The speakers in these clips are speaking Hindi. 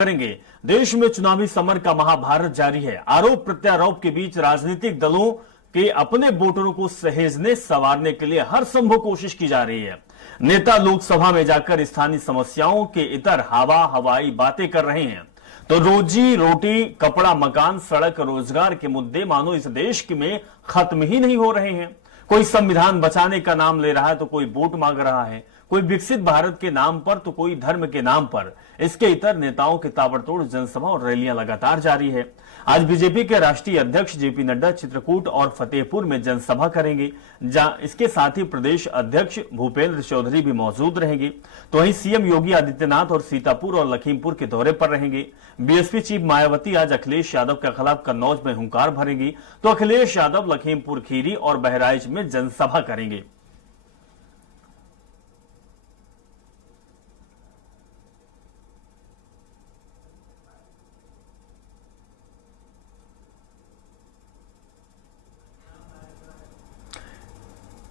करेंगे। देश में चुनावी समर का महाभारत जारी है। आरोप प्रत्यारोप के बीच राजनीतिक दलों के अपने वोटरों को सहेजने संवारने के लिए हर संभव कोशिश की जा रही है। नेता लोकसभा में जाकर स्थानीय समस्याओं के इतर हवाई बातें कर रहे हैं, तो रोजी रोटी, कपड़ा, मकान, सड़क, रोजगार के मुद्दे मानो इस देश में खत्म ही नहीं हो रहे हैं। कोई संविधान बचाने का नाम ले रहा है तो कोई वोट मांग रहा है, कोई विकसित भारत के नाम पर तो कोई धर्म के नाम पर। इसके इतर नेताओं की ताबड़तोड़ जनसभा और रैलियां लगातार जारी है। आज बीजेपी के राष्ट्रीय अध्यक्ष जेपी नड्डा चित्रकूट और फतेहपुर में जनसभा करेंगे, जहां इसके साथ ही प्रदेश अध्यक्ष भूपेंद्र चौधरी भी मौजूद रहेंगे। तो वहीं सीएम योगी आदित्यनाथ और सीतापुर और लखीमपुर के दौरे पर रहेंगे। बीएसपी चीफ मायावती आज अखिलेश यादव के खिलाफ कन्नौज में हुंकार भरेंगी, तो अखिलेश यादव लखीमपुर खीरी और बहराइच में जनसभा करेंगे।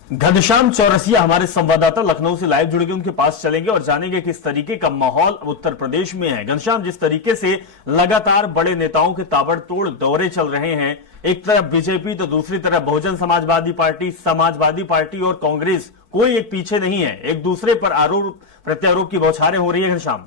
घनश्याम चौरसिया हमारे संवाददाता लखनऊ से लाइव जुड़ेंगे, उनके पास चलेंगे और जानेंगे किस तरीके का माहौल उत्तर प्रदेश में है। घनश्याम, जिस तरीके से लगातार बड़े नेताओं के ताबड़तोड़ दौरे चल रहे हैं, एक तरफ बीजेपी तो दूसरी तरफ बहुजन समाजवादी पार्टी और कांग्रेस, कोई एक पीछे नहीं है। एक दूसरे पर आरोप प्रत्यारोप की बौछारें हो रही है। घनश्याम,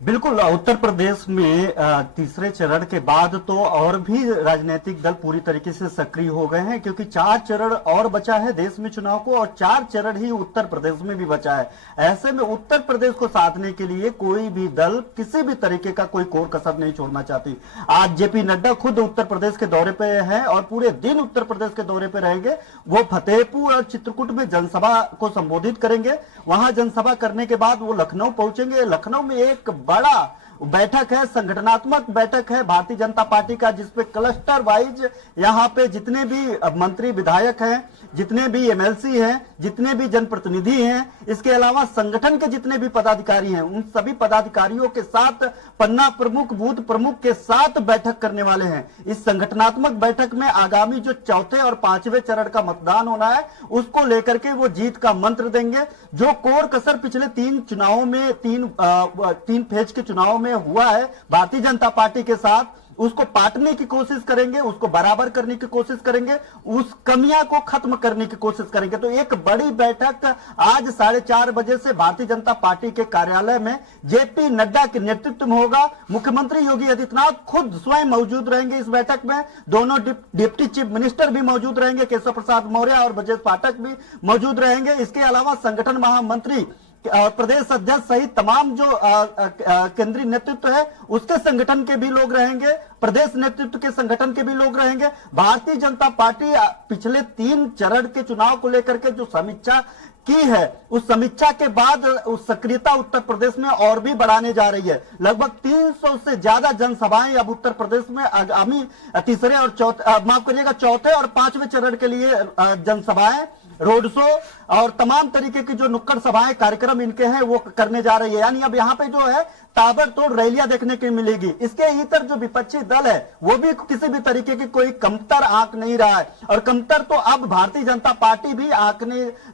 बिल्कुल, उत्तर प्रदेश में तीसरे चरण के बाद तो और भी राजनीतिक दल पूरी तरीके से सक्रिय हो गए हैं, क्योंकि 4 चरण और बचा है देश में चुनाव को, और 4 चरण ही उत्तर प्रदेश में भी बचा है। ऐसे में उत्तर प्रदेश को साधने के लिए कोई भी दल किसी भी तरीके का कोई कोर कसर नहीं छोड़ना चाहती। आज जेपी नड्डा खुद उत्तर प्रदेश के दौरे पे हैं और पूरे दिन उत्तर प्रदेश के दौरे पे रहेंगे। वो फतेहपुर और चित्रकूट में जनसभा को संबोधित करेंगे। वहां जनसभा करने के बाद वो लखनऊ पहुंचेंगे। लखनऊ में एक बड़ा बैठक है, संगठनात्मक बैठक है भारतीय जनता पार्टी का, जिसपे क्लस्टर वाइज यहाँ पे जितने भी मंत्री विधायक हैं, जितने भी एमएलसी हैं, जितने भी जनप्रतिनिधि हैं, इसके अलावा संगठन के जितने भी पदाधिकारी हैं, उन सभी पदाधिकारियों के साथ पन्ना प्रमुख, बूथ प्रमुख के साथ बैठक करने वाले हैं। इस संगठनात्मक बैठक में आगामी जो चौथे और 5वें चरण का मतदान होना है, उसको लेकर के वो जीत का मंत्र देंगे। जो कोर कसर पिछले 3 चुनावों में, 3 फेज के चुनावों में हुआ है भारतीय जनता पार्टी के साथ, उसको पाटने की कोशिश करेंगे, उसको बराबर करने की कोशिश करेंगे, उस कमियां को खत्म करने की कोशिश करेंगे। तो एक बड़ी बैठक आज 4:30 बजे से भारतीय जनता पार्टी के कार्यालय में जेपी नड्डा के नेतृत्व में होगा। मुख्यमंत्री योगी आदित्यनाथ खुद स्वयं मौजूद रहेंगे इस बैठक में। दोनों डिप्टी चीफ मिनिस्टर भी मौजूद रहेंगे, केशव प्रसाद मौर्य और ब्रजेश पाठक भी मौजूद रहेंगे। इसके अलावा संगठन महामंत्री और प्रदेश अध्यक्ष सहित तमाम जो केंद्रीय नेतृत्व है उसके संगठन के भी लोग रहेंगे, प्रदेश नेतृत्व के संगठन के भी लोग रहेंगे। भारतीय जनता पार्टी पिछले 3 चरण के चुनाव को लेकर के जो समीक्षा की है, उस समीक्षा के बाद उस सक्रियता उत्तर प्रदेश में और भी बढ़ाने जा रही है। लगभग 300 से ज्यादा जनसभाएं अब उत्तर प्रदेश में आगामी तीसरे और चौथे और 5वें चरण के लिए जनसभाएं, रोड शो और तमाम तरीके की जो नुक्कड़ सभाएं, कार्यक्रम इनके हैं वो करने जा रही है। यानी अब यहाँ पे जो है ताबड़तोड़ रैलियां देखने की मिलेगी। इसके इतर जो विपक्षी दल है वो भी किसी भी तरीके की कोई कमतर आंक नहीं रहा है, और कमतर तो अब भारतीय जनता पार्टी भी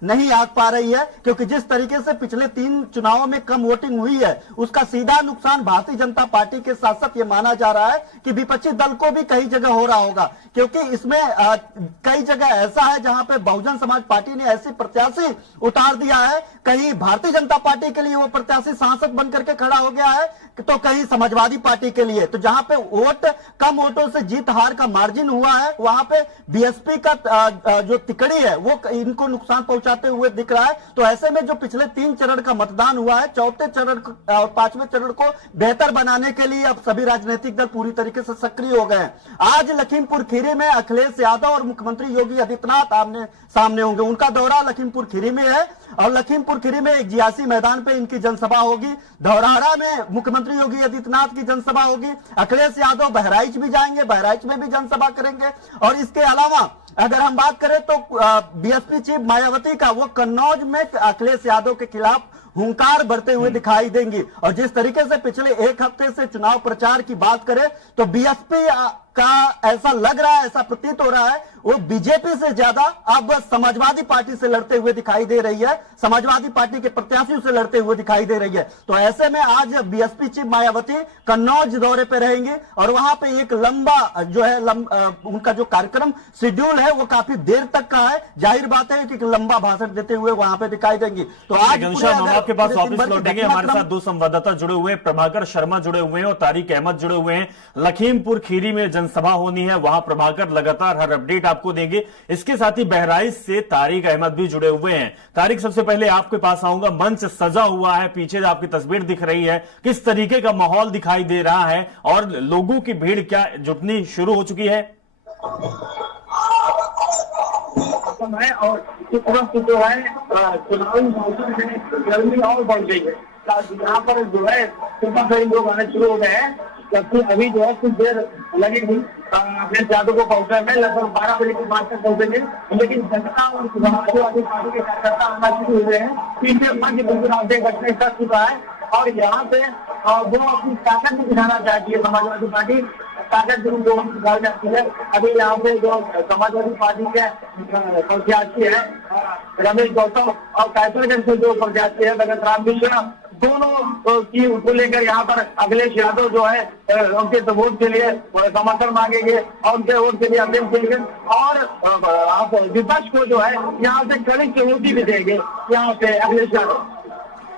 नहीं आंक पा रही है, क्योंकि जिस तरीके से पिछले 3 चुनावों में कम वोटिंग हुई है, उसका सीधा नुकसान भारतीय जनता पार्टी के साथ साथ ये माना जा रहा है कि विपक्षी दल को भी कई जगह हो रहा होगा, क्योंकि इसमें कई जगह ऐसा है जहां पे बहुजन समाज पार्टी ने ऐसी प्रत्याशी उतार दिया है, कहीं भारतीय जनता पार्टी के लिए वो प्रत्याशी सांसद बनकर के खड़ा हो गया है, तो कहीं समाजवादी पार्टी के लिए। तो जहां पे कम वोटों से जीत हार का मार्जिन हुआ है, वहां पे बीएसपी का जो तिकड़ी है वो इनको नुकसान पहुंचाते हुए दिख रहा है। तो ऐसे में जो पिछले 3 चरण का मतदान हुआ है, चौथे चरण और 5वें चरण को बेहतर बनाने के लिए अब सभी राजनीतिक दल पूरी तरीके से सक्रिय हो गए हैं। आज लखीमपुर खीरी में अखिलेश यादव और मुख्यमंत्री योगी आदित्यनाथ आमने सामने होंगे। उनका दौरा लखीमपुर खीरी में है, और लखीमपुर खीरी में एक जियासी मैदान पे इनकी जनसभा होगी। धौरहरा में मुख्यमंत्री योगी आदित्यनाथ की जनसभा होगी। अखिलेश यादव बहराइच भी जाएंगे, बहराइच में भी जनसभा करेंगे। और इसके अलावा अगर हम बात करें तो बीएसपी चीफ मायावती का, वो कन्नौज में अखिलेश यादव के खिलाफ हुंकार भरते हुए दिखाई देंगी। और जिस तरीके से पिछले 1 हफ्ते से चुनाव प्रचार की बात करें तो बीएसपी का ऐसा लग रहा है, ऐसा प्रतीत हो रहा है, वो बीजेपी से ज्यादा अब समाजवादी पार्टी से लड़ते हुए दिखाई दे रही है, समाजवादी पार्टी के प्रत्याशियों से लड़ते हुए दिखाई दे रही है। तो ऐसे में आज बीएसपी चीफ मायावती कन्नौज दौरे पे रहेंगी और वहां पे एक लंबा जो है उनका जो कार्यक्रम शेड्यूल है वो काफी देर तक का है। जाहिर बात है कि लंबा भाषण देते हुए वहां पे दिखाई देंगी। तो आज घनश्याम, हम आपके पास वापस लौटेंगे। हमारे साथ दो संवाददाता जुड़े हुए हैं, प्रभाकर शर्मा जुड़े हुए हैं और तारिक अहमद जुड़े हुए हैं। लखीमपुर खीरी में जनसभा होनी है, वहां प्रभाकर लगातार हर अपडेट आपको देंगे। इसके साथ ही बहराइच से तारिक अहमद भी जुड़े हुए हैं। तारिक, सबसे पहले आपके पास आऊंगा। मंच सजा हुआ है, पीछे आपकी तस्वीर दिख रही है, किस तरीके का माहौल दिखाई दे रहा है और लोगों की भीड़ क्या जुटनी शुरू हो चुकी है? और तुरंत जो है चुनावी मौसम में गर्मी और बढ़ गई है। यहाँ पर जो है सुबह से लोग आने शुरू हो गए हैं, जबकि अभी जो है कुछ देर लगेगी अपने यादव को पहुंचने में। लगभग 12 बजे के बाद तक पहुंचेंगे, लेकिन जनता और समाजवादी पार्टी के कार्यकर्ता आना शुरू हुए हैं। पीछे मंच बिल्कुल आधे घंटे कर चुका है और यहाँ पे वो अपनी ताकत भी दिखाना चाहती है। समाजवादी पार्टी ताकत जरूर लोगों की दिखाई जाती है। अभी यहाँ पे जो समाजवादी पार्टी के प्रत्याशी है रमेश गौतम और कैसरगंज से जो प्रत्याशी है भगत राम मिश्रा, दोनों की उसको लेकर यहाँ पर अखिलेश यादव जो है उनके वोट के लिए समर्थन मांगेंगे और उनके वोट के लिए अपील करेंगे और आप विपक्ष को जो है यहाँ से कड़ी चुनौती भी देंगे यहाँ पे अखिलेश यादव।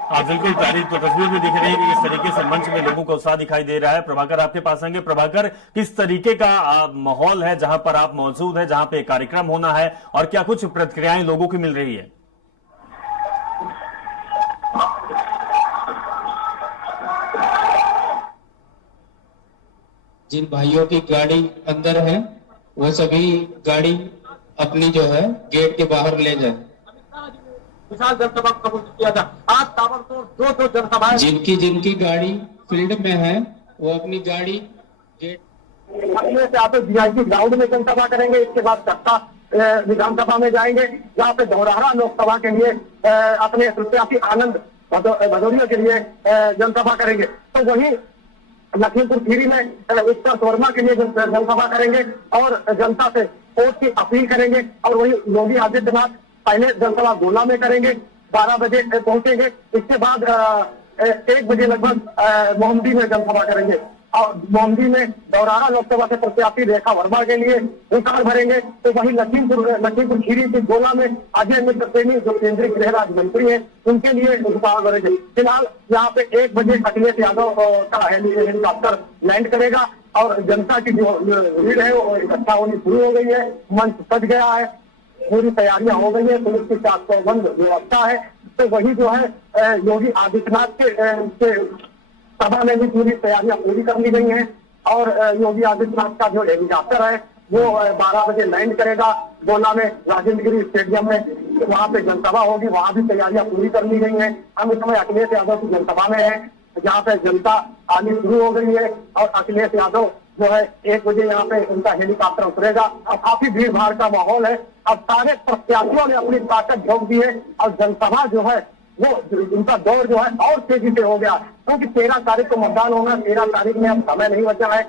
हाँ बिल्कुल, तारीफ तो तस्वीर में दिख रही है कि किस तरीके से मंच में लोगों का उत्साह दिखाई दे रहा है। प्रभाकर, आपके पास आएंगे। प्रभाकर, किस तरीके का माहौल है जहां पर आप मौजूद है, जहां पे कार्यक्रम होना है, और क्या कुछ प्रतिक्रियाएं लोगों की मिल रही है? जिन भाइयों की गाड़ी अंदर है वो सभी गाड़ी अपनी जो है गेट के बाहर ले जाए। विशाल जनसभा कबूल किया था। आज ताबड़तोड़ 200 जनसभाएं। जिनकी गाड़ी फील्ड में है वो अपनी गाड़ी गेट से आते वीआईपी ग्राउंड में जनसभा करेंगे। इसके बाद सत्ता विधानसभा में जाएंगे, जहाँ पे धौरहरा लोकसभा के लिए अपने प्रत्याशी आनंद भदौरिया के लिए जनसभा करेंगे। तो वही लखीमपुर खीरी में उत्तर वर्मा के लिए जनसभा करेंगे और जनता से वोट की अपील करेंगे। और वही योगी आदित्यनाथ पहले जनसभा गोला में करेंगे, 12 बजे पहुंचेंगे। इसके बाद 1 बजे लगभग मोहम्मदी में जनसभा करेंगे और मोहम्मदी में धौरहरा लोकसभा से प्रत्याशी रेखा वर्मा के लिए उतार भरेंगे। तो वही लखीमपुर खीरी के गोला में अजय मित्र प्रेमी जो केंद्रीय गृह राज्य मंत्री है उनके लिए उतार भरेंगे। फिलहाल यहाँ पे 1 बजे अखिलेश यादव का हेलीकॉप्टर लैंड करेगा और जनता की जो भीड़ है वो इकट्ठा होनी शुरू हो गई है। मंच सज गया है, पूरी तैयारियां हो गई है, पुलिस की 400 व्यवस्था है। तो वही जो है योगी आदित्यनाथ के सभा में भी पूरी तैयारियां पूरी कर ली गई हैं और योगी आदित्यनाथ का जो हेलीकॉप्टर है वो 12 बजे लैंड करेगा गोला में, राजेंद्र गिरी स्टेडियम में। तो वहां पे जनसभा होगी, वहां भी तैयारियां पूरी कर ली गई हैं। हम इस समय अखिलेश यादव की जनसभा में है, जहाँ पे जनता आनी शुरू हो गई है और अखिलेश यादव जो है 1 बजे यहाँ पे उनका हेलीकॉप्टर उतरेगा। अब काफी भीड़ भाड़ का माहौल है। अब सारे प्रत्याशियों ने अपनी ताकत झोंक दी है और जनसभा जो है वो उनका दौर जो है और तेजी से हो गया, क्योंकि 13 तारीख को मतदान होना। 13 तारीख में अब समय नहीं बचा है,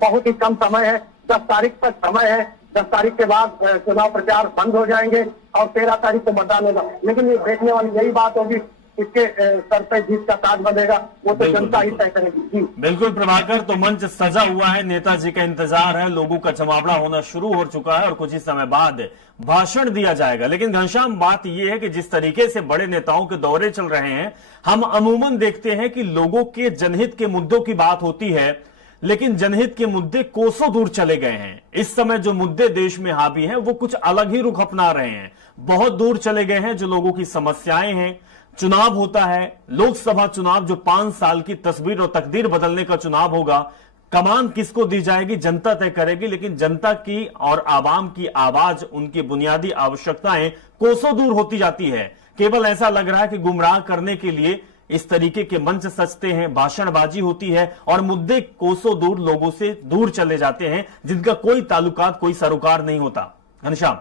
बहुत ही कम समय है। 10 तारीख तक समय है। 10 तारीख के बाद चुनाव प्रचार बंद हो जाएंगे और 13 तारीख को मतदान होगा। लेकिन ये देखने वाली यही बात होगी, इसके सर पे जीत का ताज बनेगा, वो तो जनता ही तय करेगी। बिल्कुल प्रभाकर, तो मंच सजा हुआ है, नेताजी का इंतजार है, लोगों का जमावड़ा होना शुरू हो चुका है और कुछ ही समय बाद भाषण दिया जाएगा। लेकिन घनश्याम, बात यह है कि जिस तरीके से बड़े नेताओं के दौरे चल रहे हैं, हम अमूमन देखते हैं कि लोगों के जनहित के मुद्दों की बात होती है, लेकिन जनहित के मुद्दे कोसों दूर चले गए हैं। इस समय जो मुद्दे देश में हावी हैं वो कुछ अलग ही रुख अपना रहे हैं, बहुत दूर चले गए हैं। जो लोगों की समस्याएं हैं, चुनाव होता है, लोकसभा चुनाव जो 5 साल की तस्वीर और तकदीर बदलने का चुनाव होगा, कमान किसको दी जाएगी जनता तय करेगी। लेकिन जनता की और आवाम की आवाज, उनकी बुनियादी आवश्यकताएं कोसों दूर होती जाती है। केवल ऐसा लग रहा है कि गुमराह करने के लिए इस तरीके के मंच सजते हैं, भाषणबाजी होती है और मुद्दे कोसों दूर लोगों से दूर चले जाते हैं, जिनका कोई ताल्लुकात, कोई सरोकार नहीं होता। घनश्याम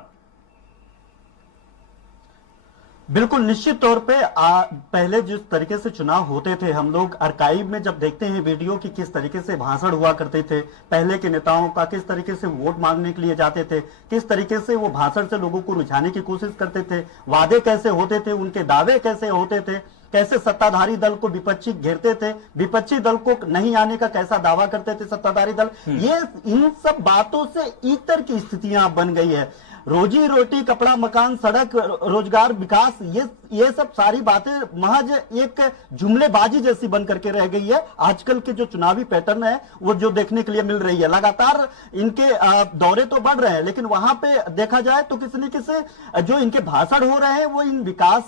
बिल्कुल निश्चित तौर पे पहले जिस तरीके से चुनाव होते थे, हम लोग आर्काइव में जब देखते हैं वीडियो की किस तरीके से भाषण हुआ करते थे पहले के नेताओं का, किस तरीके से वोट मांगने के लिए जाते थे, किस तरीके से वो भाषण से लोगों को रुझाने की कोशिश करते थे, वादे कैसे होते थे, उनके दावे कैसे होते थे, कैसे सत्ताधारी दल को विपक्षी घेरते थे, विपक्षी दल को नहीं आने का कैसा दावा करते थे सत्ताधारी दल, ये इन सब बातों से इतर की स्थितियां बन गई है। रोजी रोटी, कपड़ा, मकान, सड़क, रोजगार, विकास, ये सब सारी बातें महज एक जुमलेबाजी जैसी बन करके रह गई है। आजकल के जो चुनावी पैटर्न है वो जो देखने के लिए मिल रही है, लगातार इनके दौरे तो बढ़ रहे हैं, लेकिन वहां पे देखा जाए तो किसी न किसी जो इनके भाषण हो रहे हैं वो इन विकास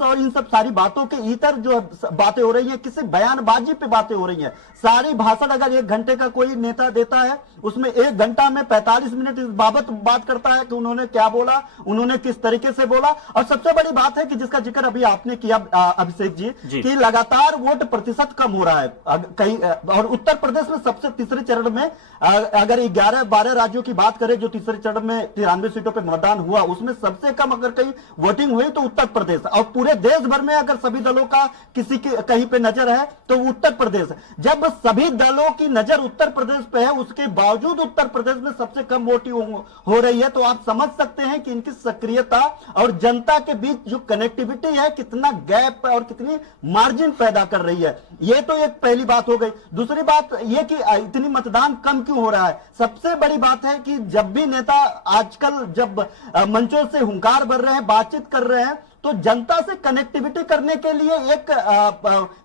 और इन सब सारी बातों के इतर जो बातें हो रही है, किसी बयानबाजी पे बातें हो रही है। सारी भाषण अगर 1 घंटे का कोई नेता देता है, उसमें 1 घंटा में 45 मिनट इस बाबत बात करता है कि उन्होंने क्या बोला, उन्होंने किस तरीके से बोला। और सबसे बड़ी बात है कि जिसका जिक्र अभी आपने किया अभिषेक जी कि लगातार वोट प्रतिशत कम हो रहा है कई, और उत्तर प्रदेश में सबसे तीसरे चरण में अगर 11-12 राज्यों की बात करें जो तीसरे चरण में 93 सीटों पर मतदान हुआ, उसमें सबसे कम अगर कहीं वोटिंग हुई तो उत्तर प्रदेश। और पूरे देश भर में अगर सभी दलों का किसी की कहीं पे नजर है तो उत्तर प्रदेश। जब सभी दलों की नजर उत्तर प्रदेश पे है, उसके बावजूद उत्तर प्रदेश में सबसे कम वोटिंग हो रही है, तो आप समझ सकते हैं कि इनकी सक्रियता और जनता के बीच जो कनेक्टिविटी है कितना गैप और कितनी मार्जिन पैदा कर रही है। ये तो एक पहली बात हो गई। दूसरी बात यह कि इतनी मतदान कम क्यों हो रहा है, सबसे बड़ी बात है कि जब भी नेता आजकल जब मंचों से हुंकार भर रहे हैं, बातचीत कर रहे हैं, तो जनता से कनेक्टिविटी करने के लिए एक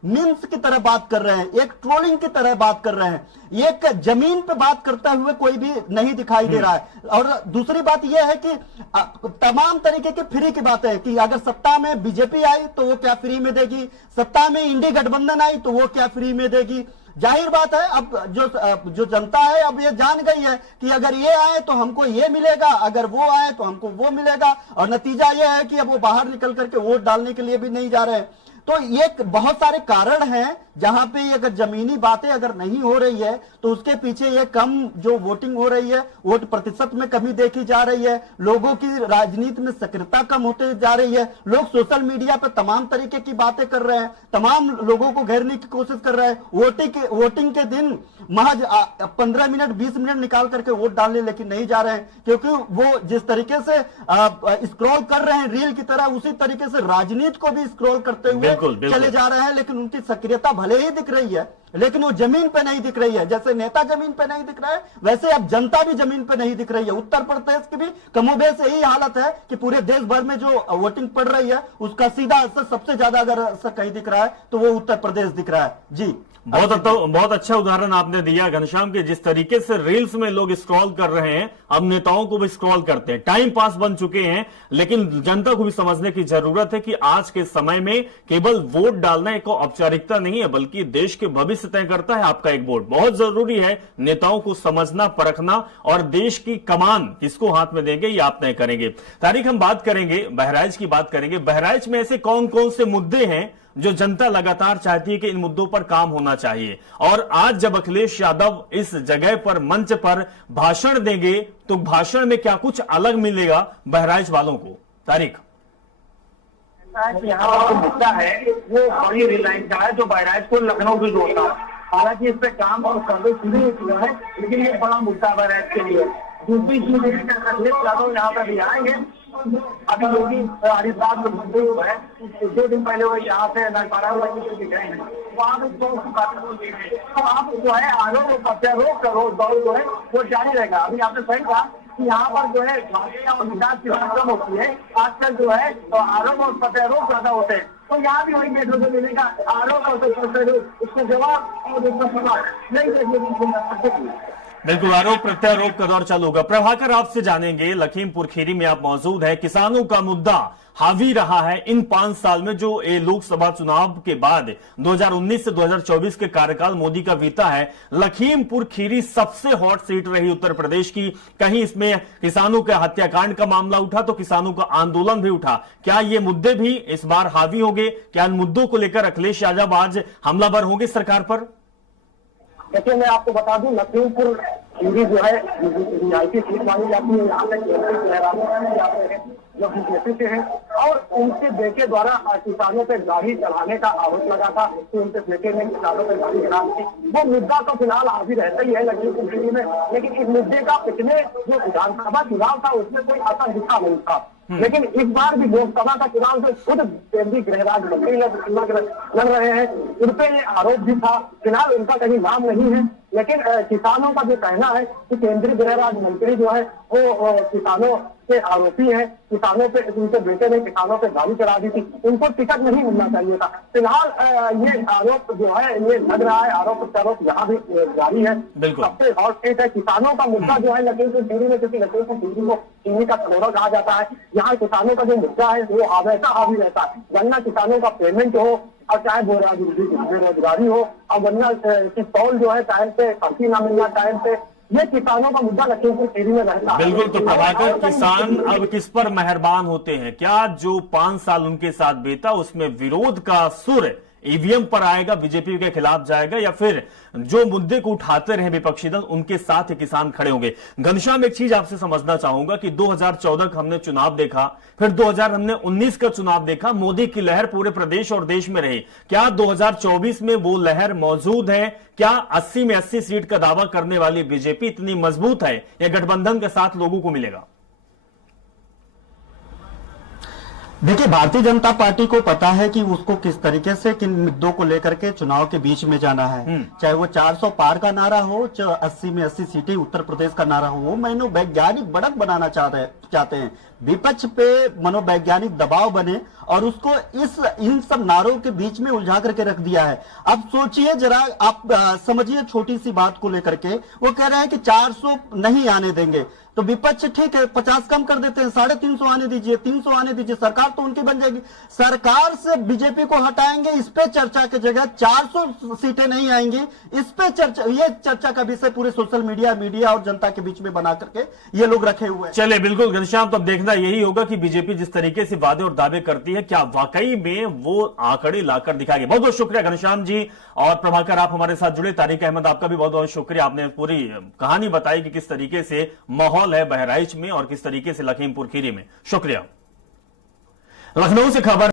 मीम्स की तरह बात कर रहे हैं, एक ट्रोलिंग की तरह बात कर रहे हैं, एक जमीन पे बात करते हुए कोई भी नहीं दिखाई दे रहा है। और दूसरी बात यह है कि तमाम तरीके की फ्री की बात है कि अगर सत्ता में बीजेपी आई तो वो क्या फ्री में देगी, सत्ता में इंडी गठबंधन आई तो वो क्या फ्री में देगी। जाहिर बात है अब जो जनता है अब ये जान गई है कि अगर ये आए तो हमको ये मिलेगा, अगर वो आए तो हमको वो मिलेगा। और नतीजा ये है कि अब वो बाहर निकल करके वोट डालने के लिए भी नहीं जा रहे हैं। तो ये बहुत सारे कारण हैं जहां पे अगर जमीनी बातें अगर नहीं हो रही है तो उसके पीछे ये कम जो वोटिंग हो रही है, वोट प्रतिशत में कमी देखी जा रही है, लोगों की राजनीति में सक्रियता कम होते जा रही है, लोग सोशल मीडिया पे तमाम तरीके की बातें कर रहे हैं, तमाम लोगों को घेरने की कोशिश कर रहे हैं। वोटिंग के दिन महज 15 मिनट 20 मिनट निकाल करके वोट डालने लेकिन नहीं जा रहे हैं, क्योंकि वो जिस तरीके से स्क्रॉल कर रहे हैं रील की तरह, उसी तरीके से राजनीति को भी स्क्रॉल करते हुए चले जा रहे हैं। लेकिन उनकी सक्रियता भले ही दिख रही है लेकिन वो जमीन पे नहीं दिख रही है। जैसे नेता जमीन पे नहीं दिख रहा है वैसे अब जनता भी जमीन पे नहीं दिख रही है। उत्तर प्रदेश की भी कमोबेश यही हालत है कि पूरे देश भर में जो वोटिंग पड़ रही है उसका सीधा असर सबसे ज्यादा अगर असर कहीं दिख रहा है तो वो उत्तर प्रदेश दिख रहा है। जी बहुत अच्छा उदाहरण आपने दिया घनश्याम के, जिस तरीके से रील्स में लोग स्क्रॉल कर रहे हैं, अब नेताओं को भी स्क्रॉल करते हैं, टाइम पास बन चुके हैं। लेकिन जनता को भी समझने की जरूरत है कि आज के समय में केवल वोट डालना एक औपचारिकता नहीं है, बल्कि देश के भविष्य तय करता है आपका एक वोट। बहुत जरूरी है नेताओं को समझना, परखना, और देश की कमान किसको हाथ में देंगे ये आप तय करेंगे। तारीख हम बात करेंगे, बहराइच की बात करेंगे। बहराइच में ऐसे कौन कौन से मुद्दे हैं जो जनता लगातार चाहती है कि इन मुद्दों पर काम होना चाहिए, और आज जब अखिलेश यादव इस जगह पर मंच पर भाषण देंगे तो भाषण में क्या कुछ अलग मिलेगा बहराइच वालों को? तारीख यहाँ पर जो मुद्दा है वो बड़ी रेल लाइन का है जो बहराइच को लखनऊ से जोड़ता है। हालांकि इस पे काम और सर्वे शुरू हो चुका है, लेकिन ये बड़ा मुद्दा बहराइच के लिए। दूसरी चीज अखिलेश यादव यहाँ पे भी आएंगे। अभी योगी आदित्यनाथ हुआ है, 2 दिन पहले वो यहाँ से नरपाड़ा दिख रहे हैं, वहाँ पे तो आप जो है आरोप और प्रत्यारोप का दौर जो है वो जारी रहेगा। अभी आपने सही कहा कि यहाँ पर जो है भाषा और विकास की बात कम होती है, आजकल जो है तो आरोप और प्रत्यारोप ज्यादा होते हैं। तो यहाँ भी वही देखने को मिलेगा, आरोप और प्रत्यारोप, उसका जवाब और उसका सवाल नहीं देखने को मिलेगा। बिल्कुल, आरोप प्रत्यारोप का दौर चालू होगा। प्रभाकर, आपसे जानेंगे, लखीमपुर खीरी में आप मौजूद हैं, किसानों का मुद्दा हावी रहा है इन 5 साल में जो लोकसभा चुनाव के बाद 2019 से 2024 के कार्यकाल मोदी का बीता है। लखीमपुर खीरी सबसे हॉट सीट रही उत्तर प्रदेश की। कहीं इसमें किसानों के हत्याकांड का मामला उठा तो किसानों का आंदोलन भी उठा। क्या ये मुद्दे भी इस बार हावी होंगे? क्या इन मुद्दों को लेकर अखिलेश यादव आज हमलावर होंगे सरकार पर? देखिए मैं आपको बता दूं, लखीमपुर खीरी जो है वीआईपी सीट मानी जाती है। यहाँ पे जो बीजेपी से हैं और उनके बेटे द्वारा किसानों पे गाड़ी चढ़ाने का आरोप लगा था कि उनके बेटे ने किसानों पे गाड़ी चढ़ा दी। वो मुद्दा तो फिलहाल हाजिर रहता ही है लखीमपुर खीरी में, लेकिन इस मुद्दे का पिछले जो विधानसभा चुनाव था उसमें कोई असर दिखा नहीं था। लेकिन इस बार भी लोकसभा का चुनाव जो खुद केंद्रीय गृह राज्य मंत्री लड़ रहे हैं, उन पे ये आरोप भी था। फिलहाल उनका कहीं नाम नहीं है, लेकिन किसानों का जो कहना है कि केंद्रीय गृह राज्य मंत्री जो है वो किसानों के आरोपी है, किसानों पे उनके बेटे ने किसानों पे गाड़ी चढ़ा दी थी, उनको टिकट नहीं मिलना चाहिए था। फिलहाल ये आरोप जो है ये लग रहा है, आरोप प्रत्यारोप यहाँ भी जारी है। सबसे और स्टेट है किसानों का मुद्दा जो है लखीमपुर खीरी में, क्योंकि लखीमपुर खीरी को चीनी का कटोरा कहा जाता है। यहाँ किसानों का जो मुद्दा है वो हमेशा हावी रहता है। गन्ना किसानों का पेमेंट हो और चाहे बेरोजगारी हो, और गन्ना की तौल जो है टाइम पे, खर्ची ना मिलना टाइम पे, ये किसानों का मुद्दा लखीमपुर खीरी में रहता है। बिल्कुल। तो प्रभाकर, किसान अब किस पर मेहरबान होते हैं? क्या जो 5 साल उनके साथ बीता उसमें विरोध का सुर ईवीएम पर आएगा, बीजेपी के खिलाफ जाएगा, या फिर जो मुद्दे को उठाते रहे विपक्षी दल उनके साथ ही किसान खड़े होंगे? घनश्याम, एक चीज आपसे समझना चाहूंगा कि 2014 का हमने चुनाव देखा, फिर 2019 का चुनाव देखा, मोदी की लहर पूरे प्रदेश और देश में रही। क्या 2024 में वो लहर मौजूद है? क्या 80 में 80 सीट का दावा करने वाली बीजेपी इतनी मजबूत है, या गठबंधन के साथ लोगों को मिलेगा? देखिए, भारतीय जनता पार्टी को पता है कि उसको किस तरीके से किन मुद्दों को लेकर के चुनाव के बीच में जाना है। चाहे वो 400 पार का नारा हो, चाहे 80 में 80 सीटें उत्तर प्रदेश का नारा हो, वो मनोवैज्ञानिक बढ़त बनाना चाहते हैं। विपक्ष पे मनोवैज्ञानिक दबाव बने और उसको इन सब नारों के बीच में उलझा करके रख दिया है। अब सोचिए जरा, आप समझिए छोटी सी बात को लेकर के वो कह रहे हैं कि 400 नहीं आने देंगे, तो विपक्ष ठीक है 50 कम कर देते हैं, 350 आने दीजिए, 300 आने दीजिए, सरकार तो उनकी बन जाएगी। सरकार से बीजेपी को हटाएंगे, इस पे चर्चा की जगह 400 सीटें नहीं आएंगी, इस पे चर्चा, ये चर्चा का विषय पूरे सोशल मीडिया और जनता के बीच में बना करके ये लोग रखे हुए हैं। चले, बिल्कुल घनश्याम, तो अब देखना यही होगा कि बीजेपी जिस तरीके से वादे और दावे करती है, क्या वाकई में वो आंकड़े लाकर दिखाएगी। बहुत बहुत शुक्रिया घनश्याम जी। और प्रभाकर, आप हमारे साथ जुड़े। तारिक अहमद, आपका भी बहुत बहुत शुक्रिया, आपने पूरी कहानी बताई कि किस तरीके से माहौल है बहराइच में और किस तरीके से लखीमपुर खीरी में। शुक्रिया। लखनऊ से खबर